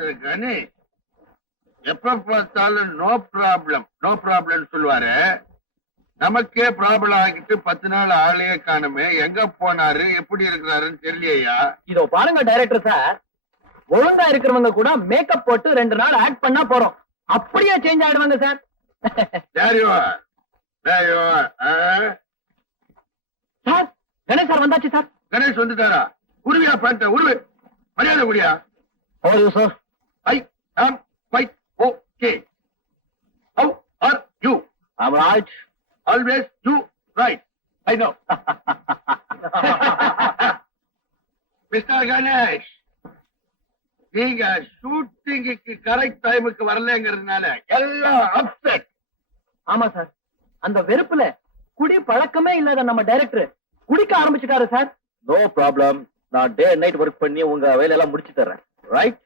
Mister Ganesh எப்ப பார்த்தாலும் no problem சொல்லுவாரு. நமக்கே ப்ராப்ளம் ஆகிட்டு 10 நாள் ஆளையே காணுமே, எங்க போனாரு எப்படி இருக்கிறாருன்னு தெரியலையா? இதோ பாருங்க டைரக்டர் சார், ஒழுங்கா இருக்கிறவங்க கூட மேக்கப் போட்டு 2 நாள் ஆக்ட் பண்ணா போறோம், அப்படியே சேஞ்ச் ஆயிடுவாங்க சார். சார் கணேஷ் சார் வந்தாச்சு சார். கணேஷ் வந்துட்டாரா? உருவியா பேண்ட உருவு, மரியாதை குடியா. சார் ஐ ஆம் quite okay. How are you? I'm right. Always you right. I know. Mister Ganesh, நீங்க ஷூட்டிங்க்கு கரெக்ட் டைமுக்கு வரலங்கிறதுனால எல்லாம் அப்செட். ஆமா சார், அந்த வெறுப்புல குடி பழக்கமே இல்லாத நம்ம டைரக்டர் குடிக்க ஆரம்பிச்சுட்டாரு சார். நோ ப்ராப்ளம், நான் டே அண்ட் நைட் ஒர்க் பண்ணி உங்க வேலையெல்லாம் முடிச்சு தர்றேன். ரைட்?